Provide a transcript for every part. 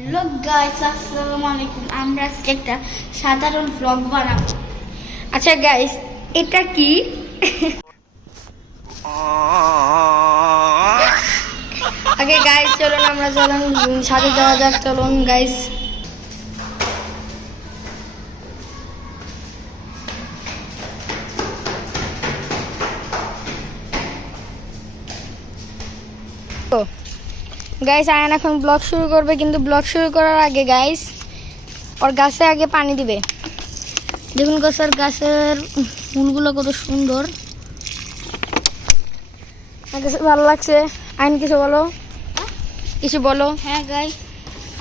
Hello guys, আসসালামু আলাইকুম। আমরা আজকে একটা সাধারণ ব্লগ বানাবো। আচ্ছা গাইস, এটা কি? আগে গাইস চলুন সাথে যাওয়া যাক। চলুন গাইস। গাইস আয়ান এখন ব্লগ শুরু করবে, কিন্তু ব্লগ শুরু করার আগে গাইস ওর গাছে আগে পানি দিবে। দেখুন গাছের ফুলগুলো কত সুন্দর, আমার কাছে ভালো লাগছে। আইন কিছু বলো, কিছু বলো। হ্যাঁ গাইস,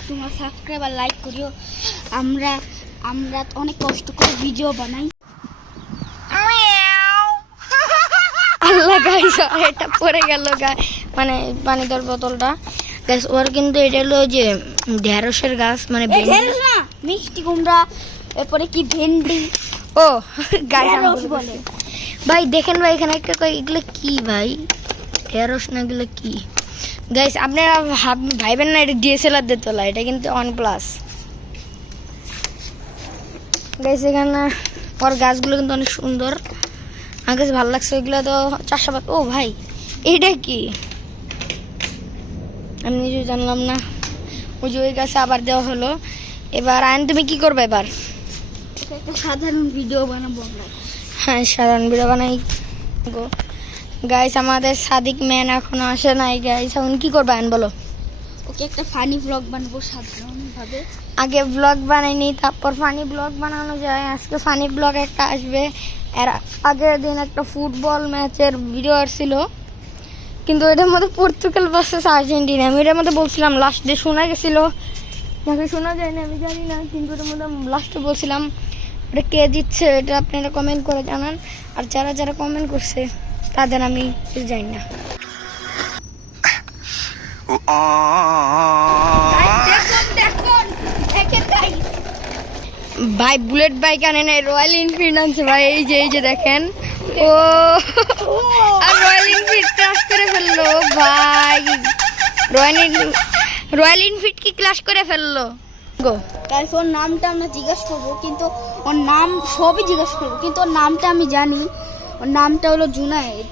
তোমরা সাবস্ক্রাইব আর লাইক করিও। আমরা অনেক কষ্ট করে ভিডিও বানাই। আল্লাহ গাইস, এটা পড়ে গেল মানে পানি দেওয়ার বোতলটা। গাইস ওর কিন্তু এটা হলো যে ঢেঁড়সের গাছ, মানে ঢেঁড়স না, মিষ্টি কুমড়া, এরপরে কি ভেন্ডি। ও গাইস বলে ভাই, দেখেন ভাই এখানে একটা এগুলো কি ভাই, ঢেঁড়স না এগুলো কি? গাইস আপনারা ভাইবেন না এটা ডিএসএলআর দিয়ে তোলা, এটা কিন্তু OnePlus। গাইস এখানে ওর গাছগুলো কিন্তু অনেক সুন্দর, আমার কাছে ভালো লাগছে। এগুলো তো চাষাবাদ। ও ভাই এটা কি, আমি নিজেও জানলাম না। ওই যে ওই গাছে আবার দেওয়া হলো। এবার আইন তুমি কি করবে? এবার একটা সাধারণ ভিডিও বানাবো আমরা। হ্যাঁ সাধারণ ভিডিও বানাই গো। গাইস আমাদের সাদিক ম্যান এখনো আসে নাই। গাইস এখন কি করবে আইন বলো? ওকে একটা ফানি ব্লগ বানাবো সাধারণভাবে। আগে ব্লগ বানাইনি, তারপর ফানি ব্লগ বানানো যায়। আজকে ফানি ব্লগ একটা আসবে। এর আগের দিন একটা ফুটবল ম্যাচের ভিডিও আসছিল, কিন্তু এটার মধ্যে পর্তুগাল ভার্সেস আর্জেন্টিনা। আমি এটার মধ্যে বলছিলাম, লাস্টে শোনা গেছিলো নাকি শোনা যায়নি আমি জানি না, কিন্তু এটার মধ্যে লাস্টে বলছিলাম। ওটা কে জিতছে এটা আপনারা কমেন্ট করে জানান। আর যারা যারা কমেন্ট করছে তাদের আমি জানি না। ভাই বুলেট বাইক আনে নাই, রয়্যাল এনফিল্ড আনছে ভাই। এই যে দেখেন, ও আর রয়্যাল এনফিল্ড ক্লাস করে ফেললো ভাই। রয়্যাল এনফিল্ড কি ক্লাস করে ফেললো গো। গাইস ওর নামটা আমরা জিজ্ঞেস করবো, কিন্তু ওর নাম সবই জিজ্ঞেস করবো, কিন্তু ওর নামটা আমি জানি। ওর নামটা হলো জুনায়েদ।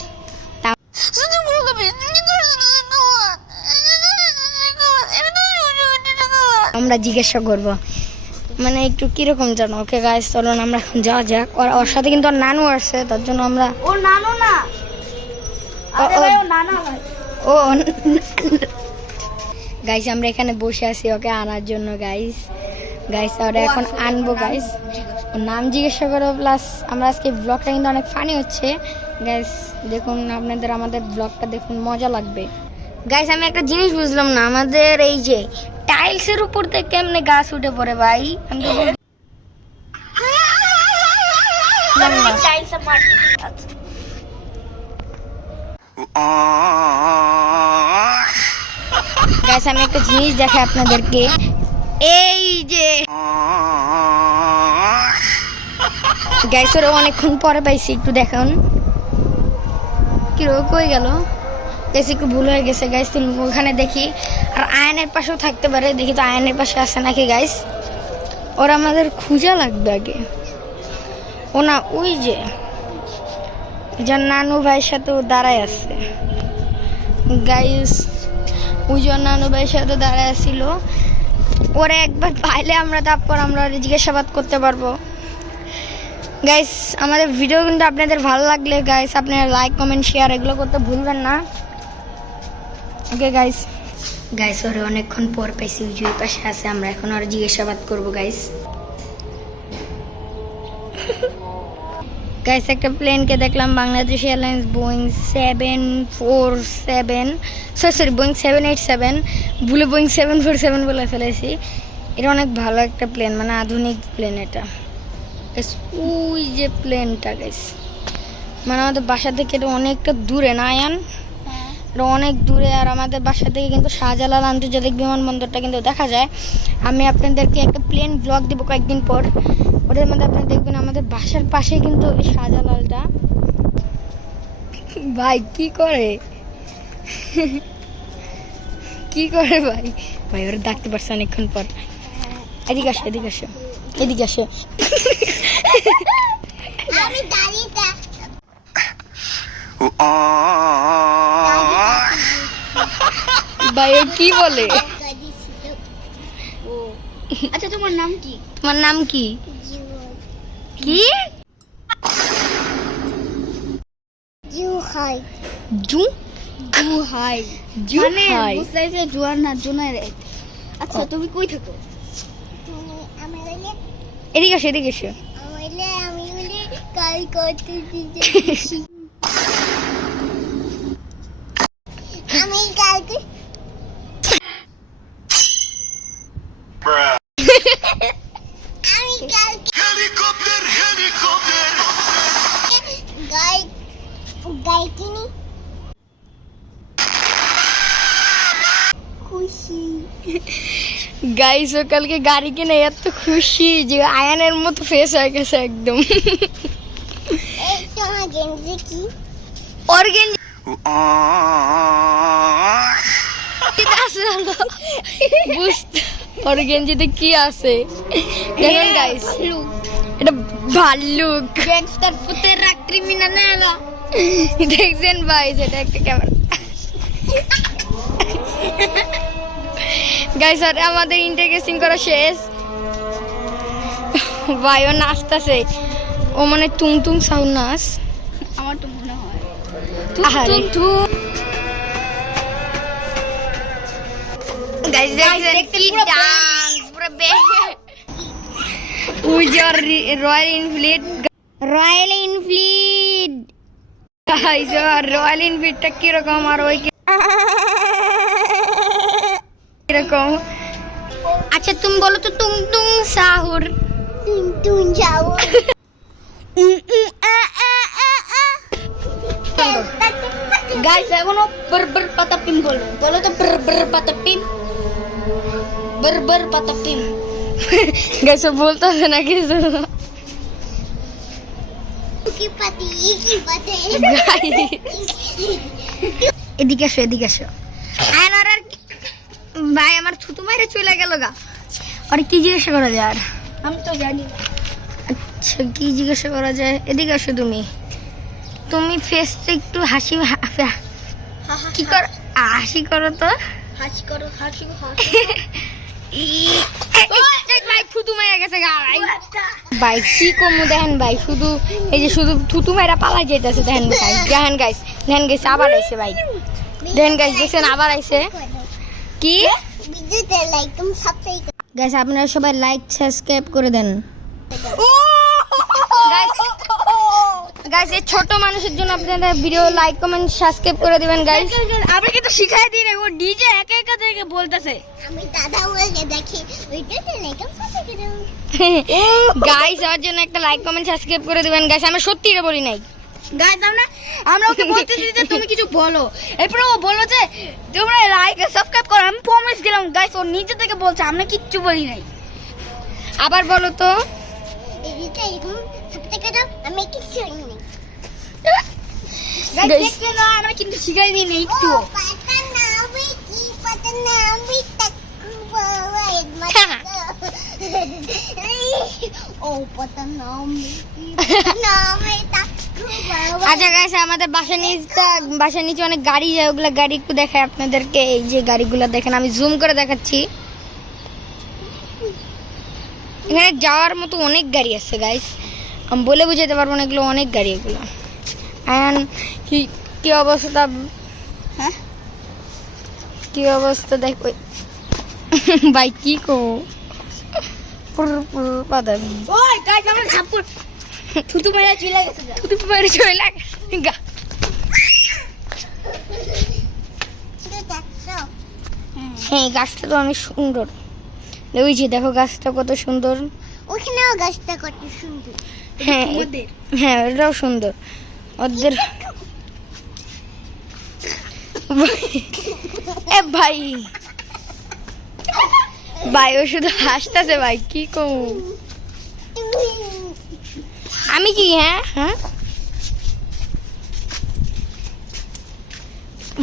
আমরা জিজ্ঞাসা করবো মানে একটু কিরকম জানো। ওকে গাইস চলুন আমরা এখন যাওয়া যাক। ওর সাথে কিন্তু ওর নানু আসছে, তার জন্য আমরা ওর নানু না, ও গাইস আমরা এখানে বসে আছি ওকে আনার জন্য। গাইস ওরা এখন আনবো। গাইস ওর নাম জিজ্ঞাসা করো, প্লাস আমরা আজকে ব্লগটা কিন্তু অনেক ফানি হচ্ছে। গাইস দেখুন আপনাদের আমাদের ব্লগটা দেখুন, মজা লাগবে। গাইস আমি একটা জিনিস বুঝলাম না, আমাদের এই যে টাইলসের উপর থেকে কেমনে গাছ উঠে পড়ে ভাই? আমি তো গাইস আমি একটা জিনিস দেখাই আপনাদেরকে। এই যে গাইস ওরা অনেকক্ষণ পরে পাইছি, একটু দেখান কি কই গেল। গাইস একটু ভুল হয়ে গেছে গাইস, ওখানে দেখি। আর আয়নের পাশেও থাকতে পারে, দেখি তো আয়নের পাশে আছে নাকি। গাইস ওরা আমাদের খুঁজা লাগবে আগে। ও না, ওই যে যার নানু ভাইয়ের সাথে ও দাঁড়ায় আছে। গাইস ওই যে নানু ভাইয়ের সাথে দাঁড়ায় ছিল। ওরা একবার পাইলে আমরা তারপর আমরা জিজ্ঞাসাবাদ করতে পারবো। গাইস আমাদের ভিডিও কিন্তু আপনাদের ভালো লাগলে গাইস আপনারা লাইক কমেন্ট শেয়ার এগুলো করতে ভুলবেন না। ওকে গাইস ওরে অনেকক্ষণ পর পাইছি, ওই যে পাশে আছে। আমরা এখন ওর জিজ্ঞাসাবাদ করবো গাইস। গাইস একটা প্লেনকে দেখলাম, বাংলাদেশ এয়ারলাইন্স বোয়িং 787 ভুলে বোয়িং 747 বলে ফেলেছি। এটা অনেক ভালো একটা প্লেন, মানে আধুনিক প্লেন এটা। ওই যে প্লেনটা গাইস, মানে আমাদের বাসা থেকে এটা অনেকটা দূরে না আয়ান? এটা অনেক দূরে। আর আমাদের বাসা থেকে কিন্তু শাহজালাল আন্তর্জাতিক বিমানবন্দরটা কিন্তু দেখা যায়। আমি আপনাদেরকে একটা প্লেন ব্লগ দেবো কয়েকদিন পর, ওটার মধ্যে আপনারা দেখবেন আমাদের বাসার পাশে কিন্তু শাহজালালটা। ভাই কি করে কি করে ভাই? ভাই ওরা ডাকতে পারছে অনেকক্ষণ পর। এদিকে আসো, এদিকে আসো, এদিকে আসো। আমি দাঁড়িয়ে ভাই ও কি বলে? আচ্ছা তোমার নাম কি? তোমার নাম কি? কি? জুহাই। জু জুহাই জুহাই। বুঝাইছে জুয়ার না জুনাইর। আচ্ছা তুমি কই থাকো? আমি বলে এদিকে আসো, এদিকে আসো। আমি বলে কাল করতে দিয়েছি। আমি কালকে আমি কালকে Helicopter, গাই গাইকিনি খুশি। গাইস ও কালকে গাড়ি কিনে এত খুশি যে আয়ানের মতো ফেস হয়ে গেছে একদম। এই তোমার গেঞ্জি কি? ওর গেঞ্জি আছে হলো। বুঝতে ওর গেঞ্জিতে কি আছে দেখেন গাইস, এটা ভাল্লুক। গ্যাংস্টার পুতেরা ক্রিমিনাল না দেখছেন ভাই, এটা একটা ক্যামেরা। গাইস আর আমাদের ইন্টিগ্রেশন করা শেষ। ভাই ও নাচতেছে, ও মানে তুম সাউন্ড নাচ। আমার তো মনে হয় আহারে গাইস দেখছেন কি ডান্স পুরো ওই যে Royal Enfield, Royal Enfield guys. Royal এনফিল্ডটা কিরকম আর ওই কিরকম? আচ্ছা তুমি বলো তো তুং সাহুর। তুম যাও। গাইস এখনো বরবর পাতা পিম বলবো। বলো তো বরবর পাতা পিম। বরবর পাতা পিম। গাইস বলতে হবে না কিছু। কি পাতি কি পাতে? এদিকে আসো, এদিকে আসো। আর ভাই আমার থুতু মাইরে চলে গেল গা। আর কি জিজ্ঞাসা করা যায়? আর আমি তো জানি না। আচ্ছা কি জিজ্ঞাসা করা যায়? এদিকে আসো তুমি। তুমি ফেসটা একটু হাসি কি কর, হাসি করো তো। হাসি করো হাসি ভাই থুতু মাইরা গেছে গা ভাই। ভাই কি কমু দেখেন ভাই, শুধু এই যে শুধু থুতু মাইরা পালাই যেতেছে। দেখেন ভাই, দেখেন গাইস, দেখেন গাইস আবার আইছে ভাই। দেখেন গাইস দেখছেন আবার আইছে। কি ভিডিওতে লাইক তুমি সাবস্ক্রাইব গাইস আপনারা সবাই লাইক সাবস্ক্রাইব করে দেন গাইস। এই ছোট মানুষের জন্য আপনারা ভিডিও লাইক কমেন্ট সাবস্ক্রাইব করে দিবেন গাইস। আমরা কিন্তু শিখাই দিই না, ও ডিজে একা একা থেকে বলতেছে। আমি দাদা বলে দেখি ভিডিওতে লাইক সাবস্ক্রাইব করে দাও গাইস ওর জন্য একটা লাইক কমেন্ট সাবস্ক্রাইব করে দিবেন গাইস। আমি সত্যি এটা বলি নাই গাইস। আমরা ওকে বলতেছি যে তুমি কিছু বলো, এরপর ও বললো যে তোমরা লাইক সাবস্ক্রাইব করো। আমি প্রমিস দিলাম গাইস, ও নিজে থেকে বলছে, আমরা কিচ্ছু বলি নাই। আবার বলো তো। এদিকে এরকম সাবস্ক্রাইব করে দাও, আমি কিচ্ছু বলি নাই। Guys, দেখতে না আমরা কিন্তু শিখাই দিই না একটু। পাতা নামে কি পাতা নামে ও পাতা নামে আচ্ছা গাইস আমাদের বাসার নিচে অনেক গাড়ি যায়, ওগুলা গাড়ি একটু দেখাই আপনাদেরকে। এই যে গাড়িগুলো দেখেন, আমি জুম করে দেখাচ্ছি। এখানে যাওয়ার মতো অনেক গাড়ি আছে গাইস, আমি বলে বুঝাতে পারবো না, এগুলো অনেক গাড়ি এগুলো। এন্ড কি অবস্থা, হ্যাঁ কি অবস্থা দেখো ভাই, কি কো পাতা ওই গাইস আমরা ঝাপুর থুতু মেরে চলে গেছে। তুই পরে চলে গা। হ্যাঁ গাছটা তো অনেক সুন্দর। ওই যে দেখো গাছটা কত সুন্দর। ওখানেও গাছটা কত সুন্দর। হ্যাঁ হ্যাঁ ওটাও সুন্দর। ওদের এ ভাই ভাই ও শুধু হাসতেছে ভাই, কি কম আমি কি। হ্যাঁ হ্যাঁ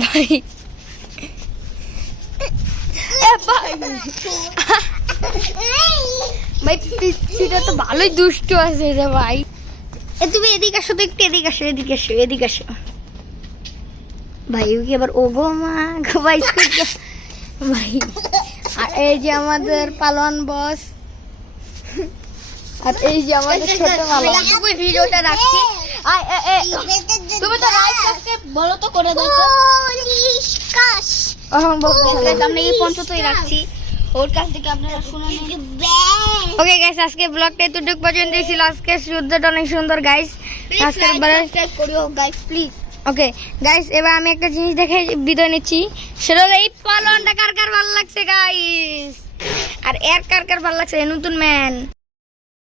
ভাই ভাই পিচ্ছিটা তো ভালোই দুষ্টু আছে রে ভাই। তুমি এদিকে আসো তো, একটু এদিকে আসো, এদিকে আসো, এদিকে আসো ভাই। ও কি আবার ও গো মা গো ভাই ভাই। আর এই যে আমাদের পালোয়ান বস, আর এই যে আমাদের ছোট পালোয়ান। এইটুকুই ভিডিওটা রাখছি। তুমি তো লাইক সাবস্ক্রাইব বলো তো করে দাও তো। আমরা এই পর্যন্তই রাখছি, ওর কাছ থেকে আপনারা শুনুন। ওকে গাইস, আজকে ব্লগটা এতটুকু পর্যন্তই ছিল। আজকে সূর্যটা অনেক সুন্দর গাইস। আজকে সাবস্ক্রাইব করিও গাইস প্লিজ। ওকে গাইস, এবার আমি একটা জিনিস দেখে বিদায় নিচ্ছি। সেটা হলো এই পালনটা কার কার ভালো লাগছে গাইস, আর এর কার কার ভালো লাগছে নতুন ম্যান।